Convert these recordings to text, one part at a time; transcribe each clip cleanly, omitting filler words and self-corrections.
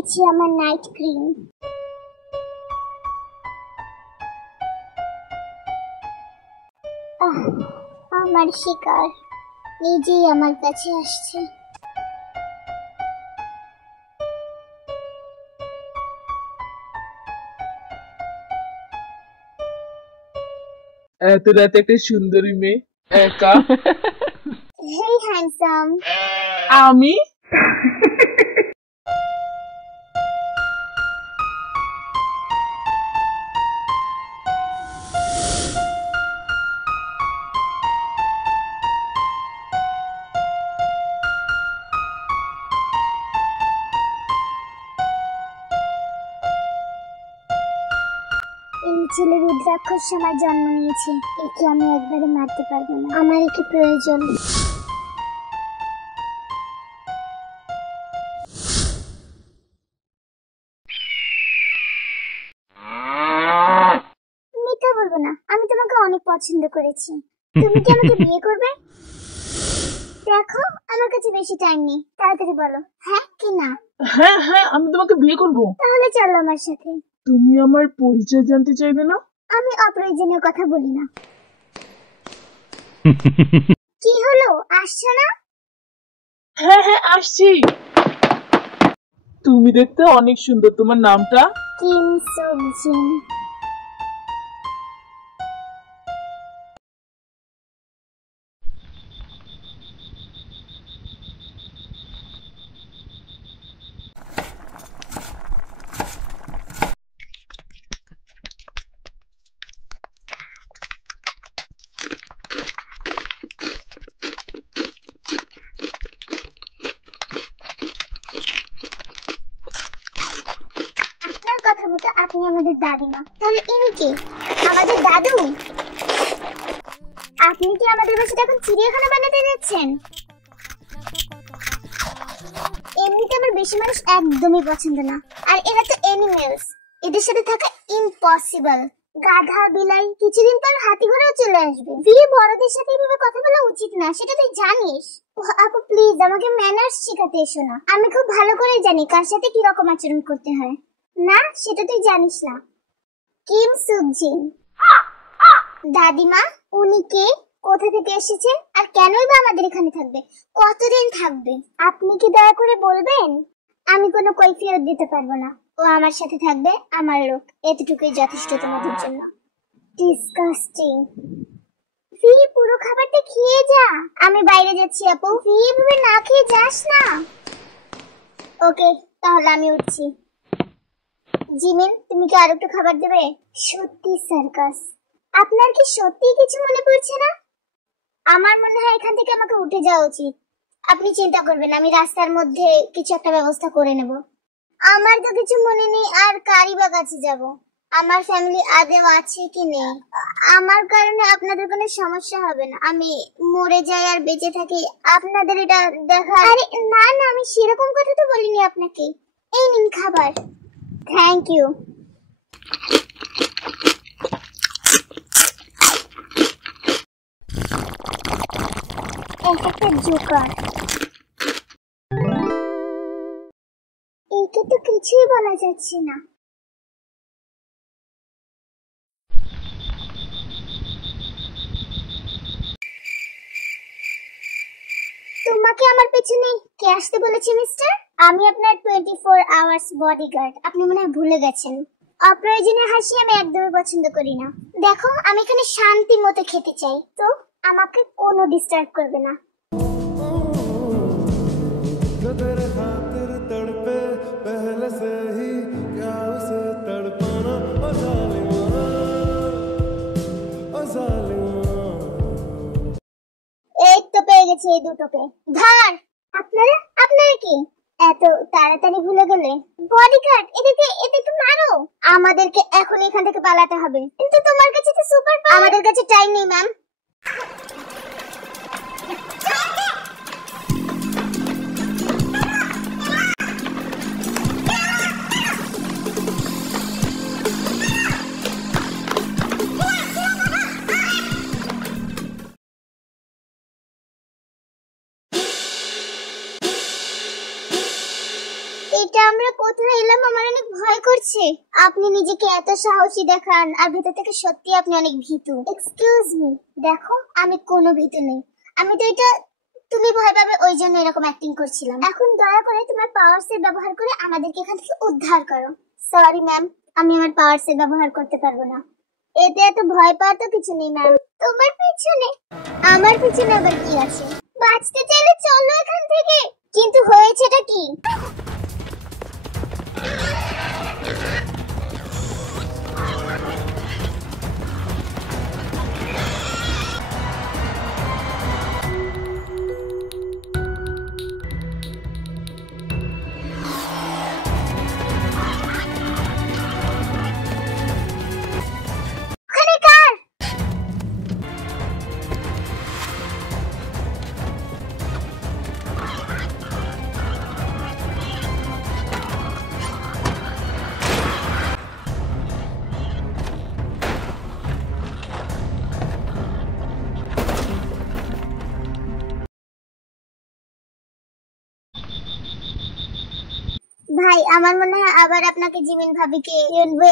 নিয়েছি আমার night cream. আমার শিকার নিজেই আমার কাছে আসছে। এত রাতে একটা সুন্দরী মেয়ে একা। হেই হ্যান্ডসাম। আমি এই ছেলে রুদ্রাক্ষর সময় জন্ম নিয়েছে, একে আমি একবারে মারতে পারবো না। আমার একে প্রয়োজন। মিথ্যা বলবো না, আমি তোমাকে অনেক পছন্দ করেছি। তুমি কি আমাকে বিয়ে করবে? দেখো আমার কাছে বেশি টাইম নেই, তাড়াতাড়ি বলো হ্যাঁ কি না। হ্যাঁ হ্যাঁ, আমি তোমাকে বিয়ে করব। তাহলে চলো আমার সাথে। তুমি আমার পরিচয় জানতে চাইবে না? আমি অপ্রয়োজনীয় কথা বলি না। কি হলো, আসছো না? হ্যাঁ হ্যাঁ, আসছি। তুমি দেখতে অনেক সুন্দর, তোমার নামটা? কিম সুবজিন। কথা মতো আপনি আমাদের দাদিমা, তাহলে ইনি কে? আমাদের দাদু? আপনি কি আমাদের বাসাটা এখন চিড়িয়াখানা বানাতে যাচ্ছেন? এমনিতে আমার বেশি মানুষ একদমই পছন্দ না, আর এরা তো অ্যানিমেলস, এদের সাথে থাকা ইম্পসিবল। গাধা বিলাই, কিছুদিন পর হাতি ঘোড়াও চলে আসবে। বিয়ে বড়দের সাথে এভাবে কথা বলা উচিত না, সেটা তুই জানিস। আপু প্লিজ আমাকে ম্যানার্স শেখাতে এসো না। আমি খুব ভালো করে জানি কার সাথে কি রকম আচরণ করতে হয়। না সেটা তুই জানিস না। কিম সুবজিন। দাদিমা উনি কে, কোথা থেকে এসেছেন, আর কেনই বা আমাদের এখানে থাকবে, কতদিন থাকবে? আপনি কি দয়া করে বলবেন? আমি কোনো কৈফিয়ত দিতে পারবো না। ও আমার সাথে থাকবে, আমার লোক, এতটুকুই যথেষ্ট তোমাদের জন্য। ডিসকাস্টিং। ফি পুরো খাবারটা খেয়ে যা। আমি বাইরে যাচ্ছি আপু। ফি এভাবে না খেয়ে যাস না। ওকে তাহলে আমি উঠছি। জিমিন তুমি কি আর একটু খাবার দেবে? সত্যি সার্কাস, আপনার কি সত্যি কিছু মনে পড়ছে না? আমার মনে হয় এখান থেকে আমাকে উঠে যাওয়া উচিত। আপনি চিন্তা করবেন, আমি রাস্তার মধ্যে কিছু একটা ব্যবস্থা করে নেব। আমার তো কিছু মনে নেই, আর কারই বা কাছে যাব? আমার ফ্যামিলি আদেও আছে কি নেই? আমার কারণে আপনাদের কোনো সমস্যা হবে না। আমি মরে যাই আর বেঁচে থাকি, আপনাদের এটা দেখা। আরে না না, আমি সেরকম কথা তো বলিনি আপনাকে। এই নিন খাবার। Thank you. একটা জোকার। একে তো কিছুই বলা যাচ্ছে না। তোমাকে আমার পেছনে কে আসতে বলেছে মিস্টার? আমি আপনার 24 আওয়ার্স বডিগার্ড। আপনি মনে হয় ভুলে গেছেন। অপ্রয়োজনীয় হাসি আমি একদমই পছন্দ করি না। দেখো আমি এখানে শান্তি মতো খেতে চাই, তো আমাকে কোনো ডিস্টার্ব করবে না। এই তো পেয়ে গেছি এই দুটোকে। ধর। আপনারা আপনারা কি এত তাড়াতাড়ি ভুলে গেলে? বডিগার্ড, এদেরকে মারো। আমাদেরকে এখন এখান থেকে পালাতে হবে। কিন্তু তোমার কাছে তো সুপার পাওয়ার। আমাদের কাছে টাইম নেই ম্যাম। এটা আমরা কোথায় এলাম? আমার অনেক ভয় করছে। আপনি নিজেকে এত সাহসী দেখান আর ভেতর থেকে সত্যি আপনি অনেক ভীতু। এক্সকিউজ মি, দেখো আমি কোনো ভীতু নেই। আমি তো এটা তুমি ভয় পাবে ওই জন্য এরকম অ্যাক্টিং করছিলাম। এখন দয়া করে তোমার পাওয়ার সেট ব্যবহার করে আমাদেরকে এখান থেকে উদ্ধার করো। সরি ম্যাম, আমি আমার পাওয়ার সেট ব্যবহার করতে পারবো না। এতে এত ভয় পাওয়ার তো কিছু নেই ম্যাম। তোমার পিছনে? আমার পিছনে আবার কি আছে? বাঁচতে চাইলে চলো এখান থেকে। কিন্তু হয়েছেটা কি? ওখানে কার? ভাই আমার মনে হয় আবার আপনাকে জিমিন ভাবিকে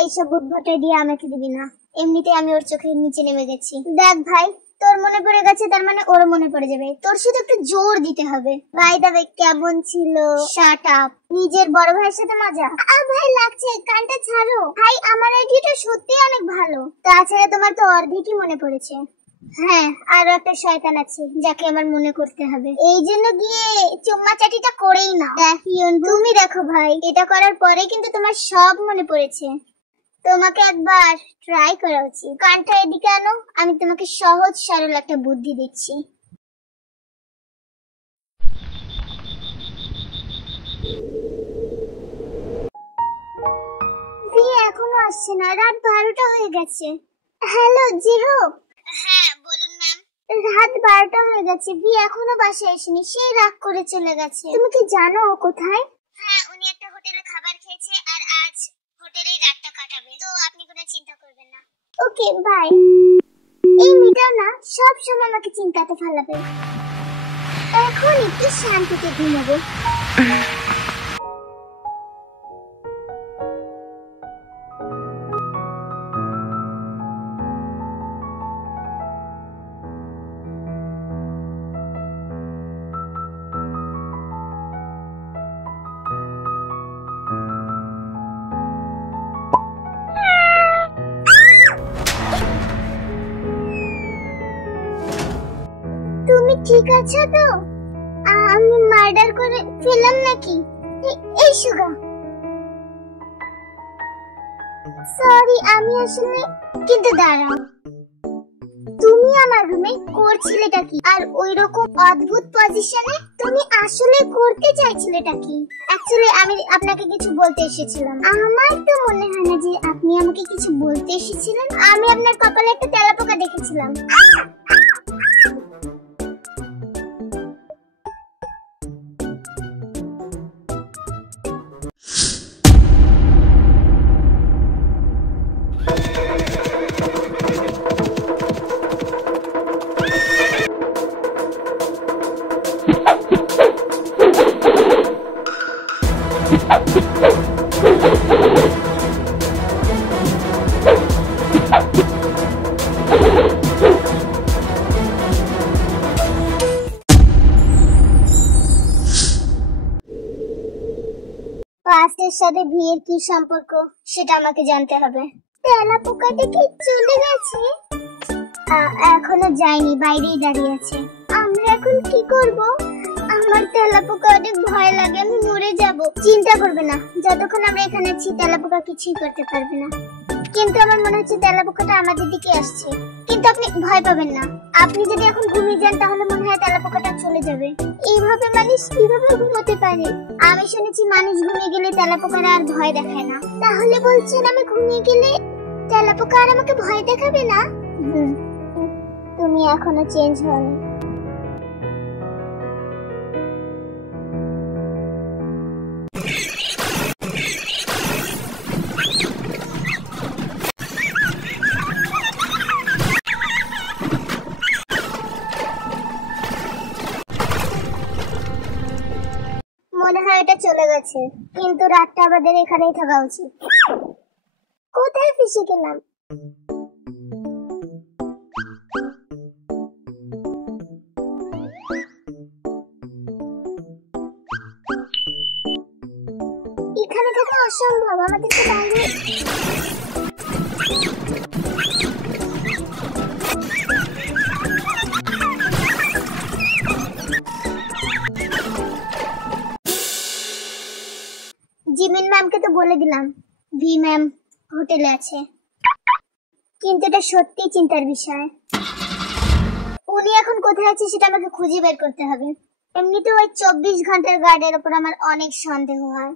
এইসব উদ্ভট দিয়ে আমাকে দিবি না। এমনিতে আমি ওর চোখের নিচে নেমে গেছি। দেখ ভাই, তোর মনে পড়ে গেছে তার মানে ওর মনে পড়ে যাবে। তোর শুধু একটু জোর দিতে হবে। ভাই দাবে কেমন ছিল? Shut up. নিজের বড় ভাইয়ের সাথে মজা? ভাই লাগছে, কানটা ছাড়ো। ভাই আমার আইডিয়াটা সত্যি অনেক ভালো। তাছাড়া তোমার তো অর্ধেকই মনে পড়েছে। হ্যাঁ, আরো একটা শয়তান আছে যাকে আমার মনে করতে হবে। এই জন্য গিয়ে চুম্মা চাটিটা করেই না। তুমি দেখো ভাই, এটা করার পরে কিন্তু তোমার সব মনে পড়েছে। তোমাকে একবার ট্রাই করা উচিত। কানটা এদিকে আনো, আমি তোমাকে সহজ সরল একটা বুদ্ধি দিচ্ছি। এখনো আসছে না, রাত 12টা হয়ে গেছে। হ্যালো জিহো। হ্যাঁ বলুন ম্যাম। রাত 12টা হয়ে গেছে, ভি এখনো বাসায় আসেনি। সেই রাগ করে চলে গেছে। তুমি কি জানো ও কোথায়? হ্যাঁ, উনি একটা হোটেলে খাবার খেয়েছে আর আজ হোটেলেই রাতটা কাটাবে। তো আপনি কোনো চিন্তা করবেন না। Okay bye. এই মেয়েটাও না সব সময় আমাকে চিন্তাতে ফেলাবে। এখন একটু শান্তিতে ঘুমাবো। তুমি ঠিক আছো তো? আমি মার্ডার করে ফেললাম নাকি? এই সুগা, সরি আমি আসলে। কিন্তু দাঁড়াও, তুমি আমার রুমে করছিলেটা কি? আর ওই রকম অদ্ভুত পজিশনে তুমি আসলে করতে চাইছিলেটা কি? অ্যাকচুয়ালি আমি আপনাকে কিছু বলতে এসেছিলাম। আমার তো মনে হয় না যে আপনি আমাকে কিছু বলতে এসেছিলেন। আমি আপনার কপালে একটা তেলাপোকা দেখেছিলাম। পাস্টের সাথে বিয়ের কি সম্পর্ক সেটা আমাকে জানতে হবে। তেলাপোকাটা কি চলে গেছে? এখনো যায়নি, বাইরেই দাঁড়িয়ে আছে। আমরা এখন কি করব? আমার তেলাপোকা অনেক ভয় লাগে, আমি মরে যাব। চিন্তা করবে না, যতক্ষণ আমরা এখানে আছি তেলাপোকা কিছুই করতে পারবে না। কিন্তু আমার মনে হচ্ছে তেলাপোকাটা আমাদের দিকে আসছে। কিন্তু আপনি ভয় পাবেন না, আপনি যদি এখন ঘুমিয়ে যান তাহলে মনে হয় তেলাপোকাটা চলে যাবে। এইভাবে মানুষ কিভাবে ঘুমোতে পারে? আমি শুনেছি মানুষ ঘুমিয়ে গেলে তেলাপোকারা আর ভয় দেখায় না। তাহলে বলছেন আমি ঘুমিয়ে গেলে তেলাপোকা আর আমাকে ভয় দেখাবে না? তুমি এখনো চেঞ্জ হওনি। মনে হয় এটা চলে গেছে, কিন্তু রাতটা আমাদের এখানেই থাকা উচিত। কোথায় ফেসে গেলাম? এখানে থাকা অসম্ভব, আমাদেরকে বাইরে। জিমিন ম্যামকে তো বলে দিলাম ভি ম্যাম হোটেলে আছে, কিন্তু এটা সত্যি চিন্তার বিষয়। উনি এখন কোথায় আছে সেটা আমাকে খুঁজে বের করতে হবে। এমনিতে ওই 24 ঘন্টার গার্ডের উপর আমার অনেক সন্দেহ হয়।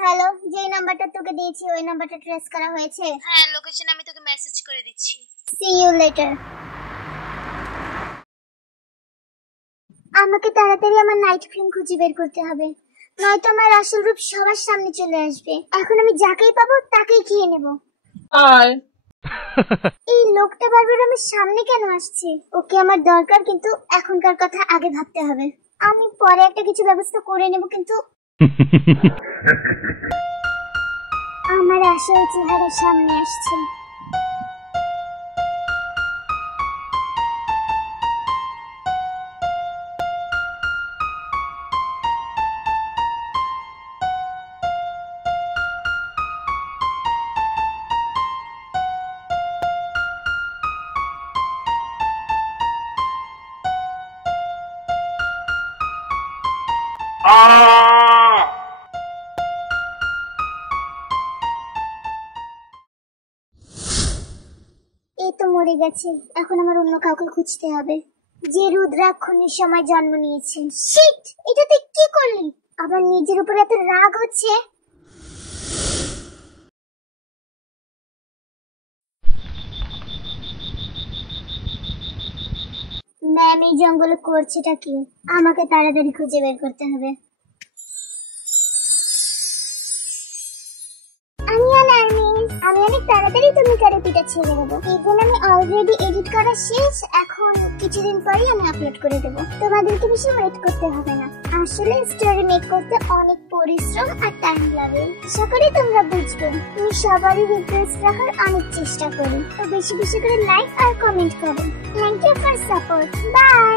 হ্যালো, যেই নাম্বারটা তোকে দিয়েছি ওই নাম্বারটা ট্রেস করা হয়েছে? হ্যাঁ, লোকেশন আমি তোকে মেসেজ করে দিচ্ছি। See you later. আমাকে তাড়াতাড়ি আমার নাইট ক্রিম খুঁজে বের করতে হবে, নয়তো আমার আসল রূপ সবার সামনে চলে আসবে। এখন আমি যাকেই পাবো তাকেই খেয়ে নেব। আয়। এই লোকটা বারবার আমার সামনে কেন আসছে? ওকে আমার দরকার, কিন্তু এখনকার কথা আগে ভাবতে হবে। আমি পরে একটা কিছু ব্যবস্থা করে নেব, কিন্তু আমার আসল চেহারা সামনে আসছে। এই তো মরে গেছে, এখন আমার অন্য কাউকে খুঁজতে হবে যে রুদ্রাক্ষণের সময় জন্ম নিয়েছে। শিট, এটা তুই কি করলি? আবার নিজের উপর এত রাগ হচ্ছে। ম্যাম এই জঙ্গলে করছেটা কি? আমাকে তাড়াতাড়ি খুঁজে বের করতে হবে। আমি অনেক তাড়াতাড়ি তুমি ক্যারেক্টারটা ছেড়ে দেবো। ইভেন আমি অলরেডি এডিট করা শেষ, এখন কিছুদিন পরেই আমি আপলোড করে দেবো। তোমাদেরকে বেশি ওয়েট করতে হবে না। আসলে স্টোরি মেক করতে অনেক পরিশ্রম আর টাইম লাগে, আশা করি তোমরা বুঝবে। তুমি সবারই রিকোয়েস্ট রাখার অনেক চেষ্টা করি, তো বেশি বেশি করে লাইক আর কমেন্ট করো। Thank you for support. By.